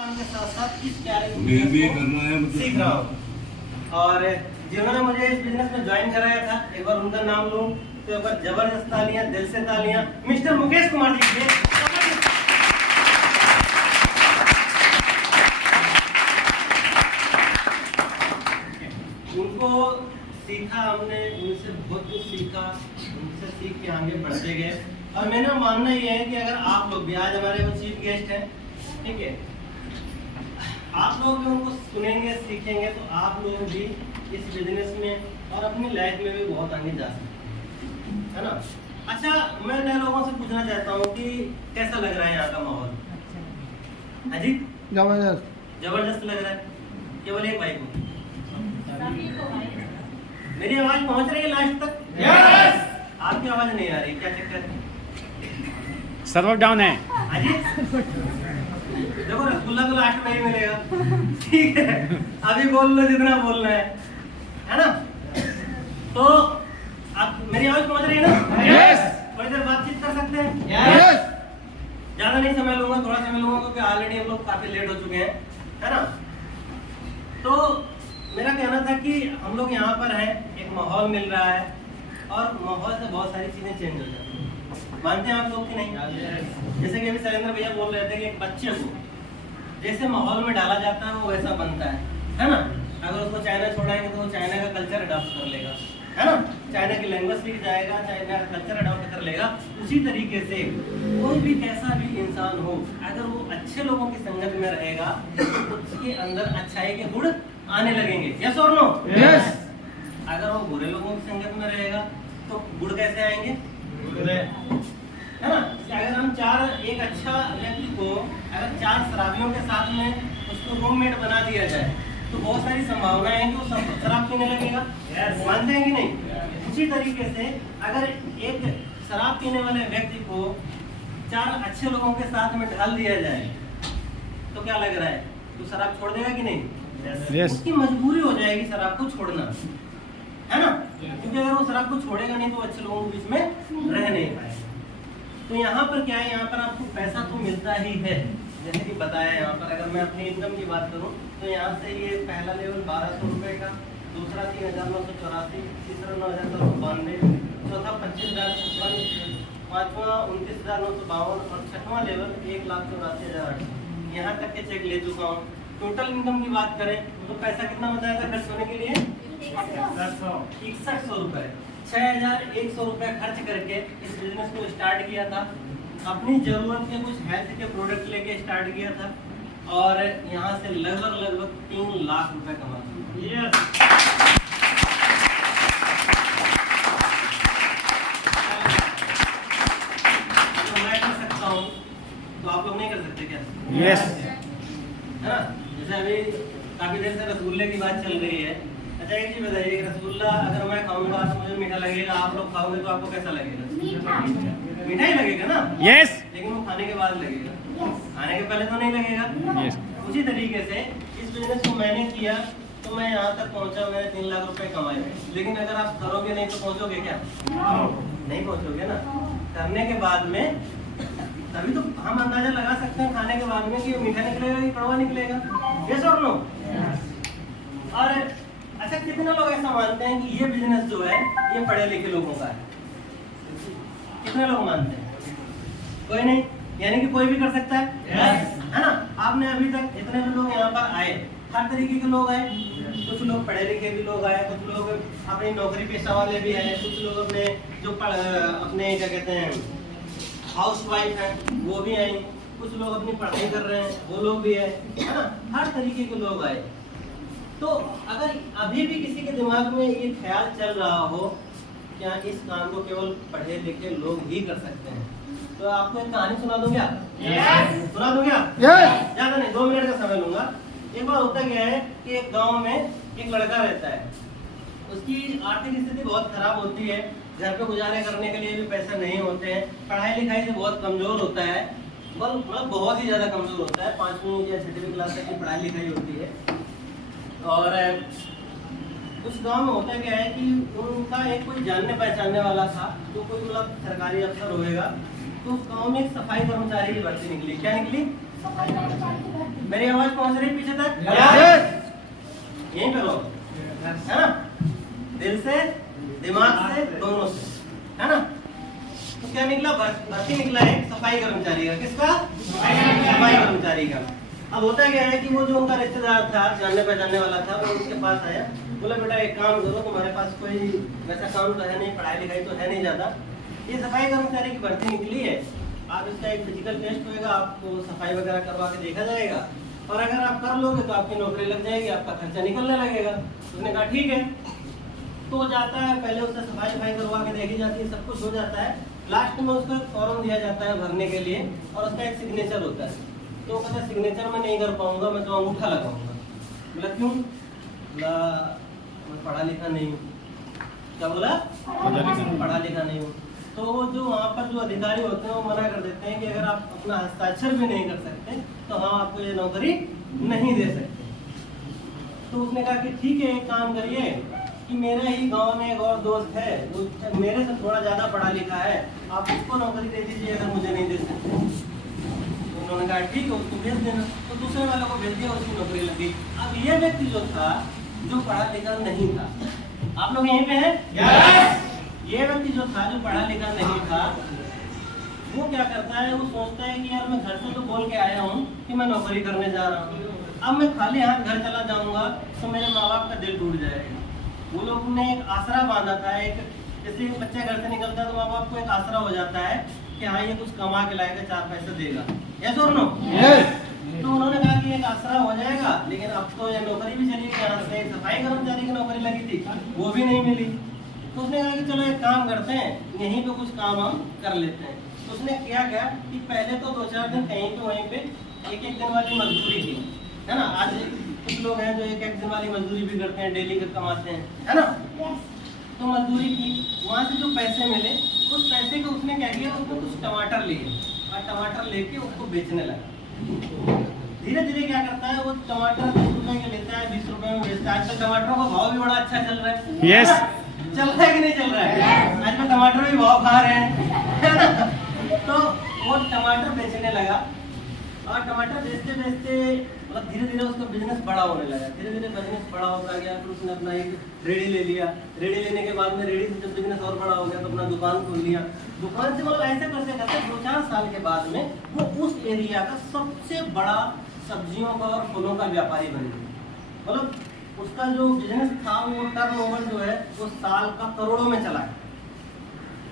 के साथ साथ इस प्यारे भी करना है मतलब सीख रहा हूँ। और जिन्होंने मुझे इस बिजनेस में ज्वाइन कराया था, एक बार उनका नाम लूं तो एक बार जबरदस्त तालियां, दिल से तालियां मिस्टर मुकेश कुमार जी के। उनको सीखा हमने, उनसे बहुत कुछ सीखा, उनसे सीख के आगे बढ़ते गए। और मेरा मानना ये है कि अगर आप लोग भी, आज हमारे वो चीफ गेस्ट हैं, ठीक है, आप लोग भी उनको सुनेंगे, सीखेंगे तो आप लोग भी इस बिजनेस में और अपनी लाइफ में भी बहुत आगे जा सकते हैं, है ना। अच्छा, मैं नए लोगों से पूछना चाहता हूँ कि कैसा लग रहा है यहाँ का माहौल? अजीत, जबरदस्त लग रहा है। केवल एक भाई को मेरी आवाज पहुँच रही है लास्ट तक? यस। आपकी आवाज नहीं आ रही, क्या चक्कर है? सर्वर डाउन है अजीत, देखो रसगुल्ला तो लास्ट में ही मिलेगा, ठीक है, अभी बोल लो जितना बोलना है ना। तो आप मेरी आवाज पहुंच रही है ना? यस। थोड़ी देर बातचीत कर सकते हैं? यस। ज्यादा नहीं समय लूंगा, थोड़ा समय लूंगा क्योंकि ऑलरेडी हम लोग काफी लेट हो चुके हैं, है ना। तो मेरा कहना था कि हम लोग यहाँ पर हैं, एक माहौल मिल रहा है और माहौल से बहुत सारी चीजें चेंज हो जाती हैं। मानते हैं आप लोग कि नहीं? जैसे कि अभी शैलेंद्र भैया बोल रहे थे कि एक बच्चे को जैसे माहौल में डाला जाता है वो वैसा बनता है ना। अगर उसको चाइना छोड़ाएंगे तो वो चाइना का कल्चर अडॉप्ट कर लेगा, है ना, चाइना की लैंग्वेज सीख जाएगा, चाइना का कल्चर अडॉप्ट कर लेगा। उसी तरीके से कोई भी कैसा भी इंसान हो, अगर वो अच्छे लोगों की संगत में रहेगा तो उसके अंदर अच्छाई के गुण आने लगेंगे। यस और नो? यस। अगर वो बुरे लोगों की संगत में रहेगा तो गुण कैसे आएंगे? है ना। अगर हम एक अच्छा व्यक्ति को अगर 4 शराबियों के साथ में उसको रूममेट बना दिया जाए तो बहुत सारी संभावनाएं हैं कि वो शराब पीने लगेगा। मानते हैं कि नहीं? उसी तरीके से अगर एक शराब पीने वाले व्यक्ति को 4 अच्छे लोगों के साथ में ढाल दिया जाए तो क्या लग रहा है, तो शराब छोड़ देगा कि नहीं? Yes. उसकी मजबूरी हो जाएगी शराब को छोड़ना, है ना, क्योंकि अगर वो शराब को छोड़ेगा नहीं तो अच्छे लोगों के बीच में रह नहीं पाएगा। तो यहाँ पर क्या है, यहाँ पर आपको पैसा तो मिलता ही है, जैसे कि बताया। यहाँ पर अगर मैं अपनी इनकम की बात करूँ तो यहाँ से ये पहला लेवल 1200 रुपये का, दूसरा 3984, तीसरा 9992, चौथा 25,056, पाँचवा 29,952 और छठवां लेवल 1,84,800। यहाँ तक के चेक ले चुका हूँ। टोटल इनकम की बात करें तो पैसा कितना बताया था खर्च होने के लिए? 6100 रुपए। 6100 रुपए खर्च करके इस बिजनेस को स्टार्ट किया था। अपनी जरूरत के कुछ हेल्थ के प्रोडक्ट लेके स्टार्ट किया था और यहाँ से लगभग 3 लाख रुपए कमा। तो मैं कर सकता हूँ तो आप लोग नहीं कर सकते क्या? यस। है ना। जैसे अभी काफी देर से रसगुल्ले की बात चल रही है। अच्छा, एक चीज बताइए, रसगुल्ला अगर मैं खाऊंगा तो मुझे मीठा लगेगा, आप लोग खाओगे तो आपको कैसा लगेगा? मीठा ही लगेगा ना? यस। लेकिन वो खाने के बाद लगेगा, खाने के पहले तो नहीं लगेगा। यस। उसी तरीके से इस बिजनेस को मैंने किया तो मैं यहाँ तक पहुँचा, मैंने 3 लाख रुपए कमाए। लेकिन अगर आप करोगे नहीं तो पहुँचोगे क्या? नहीं पहुँचोगे ना। करने के बाद में तभी तो हम अंदाजा लगा सकते हैं खाने के बाद में कि मीठा निकलेगा कि कड़वा निकलेगा। यस और नो? और अच्छा, कितने लोग ऐसा मानते हैं कि ये बिजनेस जो है ये पढ़े लिखे लोगों का है? कितने लोग मानते हैं? कोई नहीं, यानी कि कोई भी कर सकता है, है ना। आपने अभी तक जितने भी लोग यहाँ पर आए, हर तरीके के लोग आए। कुछ लोग पढ़े लिखे भी लोग आए, कुछ लोग अपनी नौकरी पेशा वाले भी आए, कुछ लोग अपने जो अपने क्या कहते हैं हाउस वाइफ है वो भी आई, कुछ लोग अपनी पढ़ाई कर रहे हैं वो लोग भी आए, है ना। हर तरीके के लोग आए। तो अगर अभी भी किसी के दिमाग में ये ख्याल चल रहा हो क्या इस काम को केवल पढ़े लिखे लोग ही कर सकते हैं, तो आपको एक कहानी सुना दूं क्या? सुना दूं क्या? ज्यादा नहीं, 2 मिनट का समय लूंगा। एक बार होता क्या है कि एक गाँव में एक लड़का रहता है, उसकी आर्थिक स्थिति बहुत खराब होती है, घर पे गुजारे करने के लिए भी पैसा नहीं होते हैं, पढ़ाई लिखाई से बहुत कमजोर होता है, मतलब बहुत ही ज्यादा कमजोर होता है। 5वीं या 6वीं क्लास तक की पढ़ाई लिखाई होती है। और उस गांव में होता क्या है कि उनका एक कोई जानने पहचानने वाला था जो कोई मतलब सरकारी अफसर होएगा। तो उस गांव में एक सफाई कर्मचारी की भर्ती निकली। क्या निकली? मेरी आवाज पहुंच रही पीछे तक? यहीं पे रहो, है ना? दिल से, दिमाग से, दोनों से, है ना? तो क्या निकला? भर्ती निकला है सफाई कर्मचारी का। किसका? सफाई कर्मचारी का। अब होता क्या है कि वो जो उनका रिश्तेदार था, जानने पहचानने वाला था, वो उसके पास आया, बोला बेटा एक काम करो, तुम्हारे पास कोई वैसा काम तो है नहीं, पढ़ाई लिखाई तो है नहीं ज्यादा, ये सफाई कर्मचारी की भर्ती निकली है, आप इसका एक फिजिकल टेस्ट होएगा, आपको सफाई वगैरह करवा के देखा जाएगा, और अगर आप कर लोगे तो आपकी नौकरी लग जाएगी, आपका खर्चा निकलने लगेगा। उसने कहा ठीक है। तो जाता है, पहले उससे सफाई वफाई करवा के देखी जाती है, सब कुछ हो जाता है, लास्ट में उसका फॉर्म दिया जाता है भरने के लिए, और उसका एक सिग्नेचर होता है। तो कहता सिग्नेचर में नहीं कर पाऊंगा, मैं तो अंगूठा लगाऊंगा। बोला क्यों? बोला मैं पढ़ा लिखा नहीं हूँ। क्या बोला? पढ़ा लिखा नहीं हूँ। तो जो वहाँ पर जो अधिकारी होते हैं वो मना कर देते हैं कि अगर आप अपना हस्ताक्षर भी नहीं कर सकते तो हम आपको ये नौकरी नहीं दे सकते। तो उसने कहा कि ठीक है, एक काम करिए कि मेरे ही गांव में एक और दोस्त है जो मेरे से थोड़ा ज्यादा पढ़ा लिखा है, आप उसको नौकरी दे दीजिए अगर मुझे नहीं दे सकते। तो उन्होंने कहा ठीक है, उसको भेज देना। तो दूसरे वालों को भेज दिया, उसकी नौकरी लग गई। अब ये व्यक्ति जो था, जो पढ़ा लिखा नहीं था, आप लोग यहीं पे हैं? ये व्यक्ति जो था, जो पढ़ा लिखा नहीं था, वो क्या करता है, वो सोचता है कि यार मैं घर से तो बोल के आया हूँ कि मैं नौकरी करने जा रहा हूँ, अब मैं खाली हाथ घर चला जाऊंगा तो मेरे माँ बाप का दिल टूट जाएगा। वो लोग ने एक आसरा बांधा था, एक जैसे बच्चे घर से निकलता है तो माँ बाप को एक आसरा हो जाता है कि हाँ ये कुछ कमा के लाएगा, 4 पैसे देगा। यस और नो? तो उन्होंने कहा कि एक आसरा हो जाएगा, लेकिन अब तो ये नौकरी भी चली गई, यहाँ से सफाई कर्मचारी की नौकरी लगी थी, वो भी नहीं मिली। तो उसने कहा कि चलो एक काम करते हैं, यहीं पे कुछ काम हम कर लेते हैं। तो उसने क्या किया कि पहले तो 2-4 दिन कहीं पे वहीं पे एक दिन वाली मजदूरी की, है ना? आज कुछ लोग हैं जो एक दिन वाली मजदूरी भी करते हैं, डेली का कमाते हैं, है ना? तो मजदूरी की, वहाँ से जो पैसे मिले, उस पैसे को उसने क्या किया, उसने कुछ टमाटर लिए और टमाटर लेके उसको बेचने लगा। धीरे धीरे क्या करता है, वो टमाटर 20 रुपए के लेता है, 20 रुपए में बेचता है। आजकल टमाटरों का भाव भी बड़ा अच्छा चल रहा है। यस, चल रहा है कि नहीं चल रहा है? आजकल टमाटर भी भाव खा रहे हैं। तो वो टमाटर बेचने लगा, और टमाटर बेचते बेचते मतलब धीरे धीरे उसका बिजनेस बड़ा होने लगा। धीरे धीरे बिजनेस बड़ा होता गया, फिर उसने अपना एक रेडी ले लिया। रेडी लेने के बाद में रेडी से जब बिजनेस और बड़ा हो गया तो अपना दुकान खोल लिया। दुकान से मतलब ऐसे करते करते 2-4 साल के बाद में वो उस एरिया का सबसे बड़ा सब्जियों का और फलों का व्यापारी बन गया। मतलब उसका जो बिजनेस था, वो टर्नओवर जो है वो साल का करोड़ों में चला गया।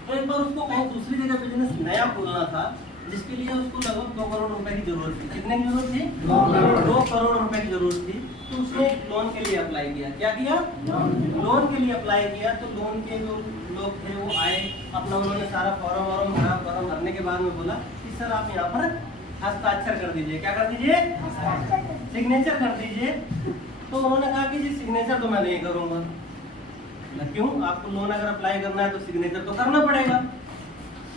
तो एक बार उसको कहीं दूसरी जगह बिजनेस नया खोलना था, जिसके लिए उसको लगभग 2 करोड़ रुपए की जरूरत थी। कितने की जरूरत थी? 2 करोड़ रुपए की जरूरत थी। तो उसने एक लोन के लिए अप्लाई किया। क्या किया? लोन के लिए अप्लाई किया। तो लोन के जो लोग थे वो आए, अपना उन्होंने सारा फॉर्म वॉर्म भरा। फॉर्म भरने के बाद में बोला कि सर आप यहाँ पर हस्ताक्षर कर दीजिए। क्या कर दीजिए? सिग्नेचर कर दीजिए। तो उन्होंने कहा कि जी सिग्नेचर तो मैं नहीं करूँगा। क्यों? आपको लोन अगर अप्लाई करना है तो सिग्नेचर तो करना पड़ेगा।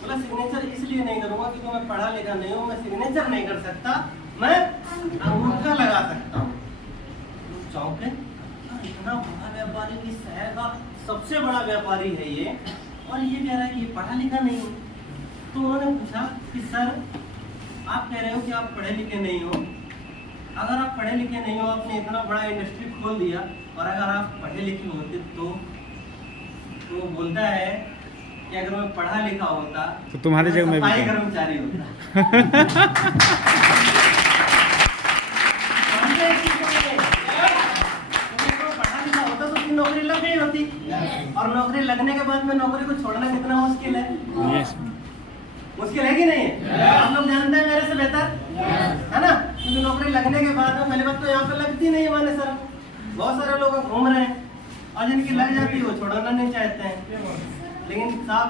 बोला सिग्नेचर इसलिए नहीं करूंगा क्योंकि मैं पढ़ा लिखा नहीं हूँ, मैं सिग्नेचर नहीं कर सकता, मैं अंगूठा लगा सकता हूँ। चौंके, इतना बड़ा व्यापारी, इस शहर का सबसे बड़ा व्यापारी है ये, और ये कह रहा है कि ये पढ़ा लिखा नहीं हूँ। तो उन्होंने पूछा कि सर आप कह रहे हो कि आप पढ़े लिखे नहीं हो, अगर आप पढ़े लिखे नहीं हो, आपने इतना बड़ा इंडस्ट्री खोल दिया, और अगर आप पढ़े लिखे होते तो बोलता है कि अगर मैं पढ़ा लिखा होता तो तुम्हारी जगह में सफाई कर्मचारी होता। पढ़ा लिखा होता तो उसकी नौकरी लग गई होती, और नौकरी लगने के बाद में नौकरी को छोड़ना कितना मुश्किल है। यस, मुश्किल है कि नहीं है? आप लोग जानते हैं मेरे से बेहतर, है ना? क्योंकि नौकरी लगने के बाद में पहले बात तो यहाँ पे लगती नहीं है माने सर, बहुत सारे लोग घूम रहे हैं, और जिनकी लग जाती है वो छोड़ना नहीं चाहते हैं। लेकिन साहब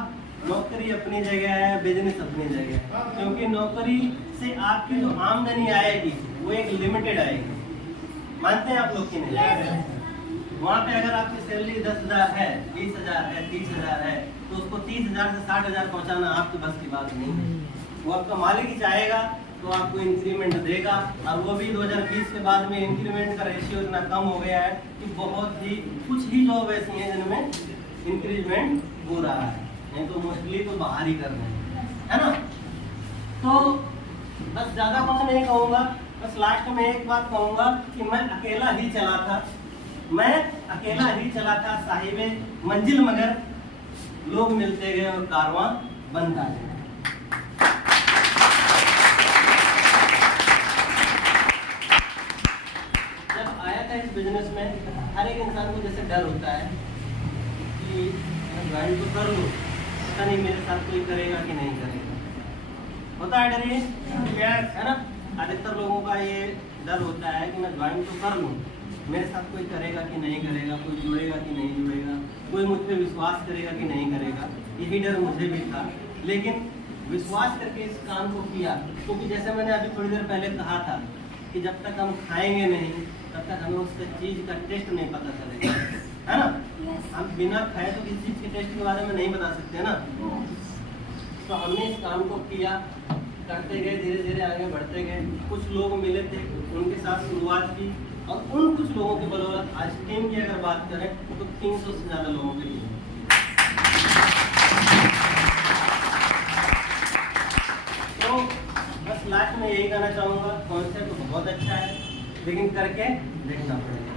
नौकरी अपनी जगह है, बिजनेस अपनी जगह है, क्योंकि नौकरी से आपकी जो आमदनी आएगी वो एक लिमिटेड आएगी। मानते हैं आप लोग की नहीं? वहाँ पे अगर आपकी सैलरी 10,000 है, 20,000 है, 30,000 है, तो उसको 30,000 से 60,000 पहुँचाना आपके बस की बात नहीं है। वो आपका मालिक ही चाहेगा तो आपको इंक्रीमेंट देगा, और वो भी 2020 के बाद में इंक्रीमेंट का रेशियो इतना कम हो गया है कि बहुत ही कुछ ही जॉब ऐसी हैं जिनमें इंक्रीमेंट हो रहा है, नहीं तो मोस्टली तो बाहर ही कर रहे हैं, है ना? तो बस ज़्यादा कुछ नहीं कहूँगा, बस लास्ट में एक बात कहूंगा कि मैं अकेला ही चला था साहिबे मंजिल, मगर लोग मिलते गए और कारवां बनता गया। जब आया था इस बिजनेस में, हर एक इंसान को जैसे डर होता है कि मैं ज्वाइन तो कर लूँ, पता नहीं मेरे साथ कोई करेगा कि नहीं करेगा, होता है डर ये, है ना। अधिकतर लोगों का ये डर होता है कि मैं ज्वाइन तो कर लूँ, मेरे साथ कोई करेगा कि नहीं करेगा, कोई जुड़ेगा कि नहीं जुड़ेगा, कोई मुझ पर विश्वास करेगा कि नहीं करेगा। यही डर मुझे भी था, लेकिन विश्वास करके इस काम को किया, क्योंकि जैसे मैंने अभी थोड़ी देर पहले कहा था कि जब तक हम खाएंगे नहीं तब तक हमें उस चीज़ का टेस्ट नहीं पता चलेगा, है ना। हम बिना खाए तो किसी चीज़ के टेस्ट के बारे में नहीं बता सकते ना। तो हमने इस काम को किया, करते गए, धीरे धीरे आगे बढ़ते गए। कुछ लोग मिले थे, उनके साथ शुरुआत की, और उन कुछ लोगों के बदौलत आज टीम की अगर बात करें तो 300 से ज़्यादा लोगों के लिए। तो बस लास्ट में यही कहना चाहूँगा, कॉन्सेप्ट बहुत अच्छा है, लेकिन करके देखना पड़ेगा,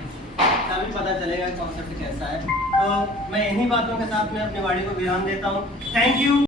तभी पता चलेगा कॉन्सेप्ट कैसा है। तो मैं इन्हीं बातों के साथ में अपनी वाणी को विराम देता हूँ। Thank you.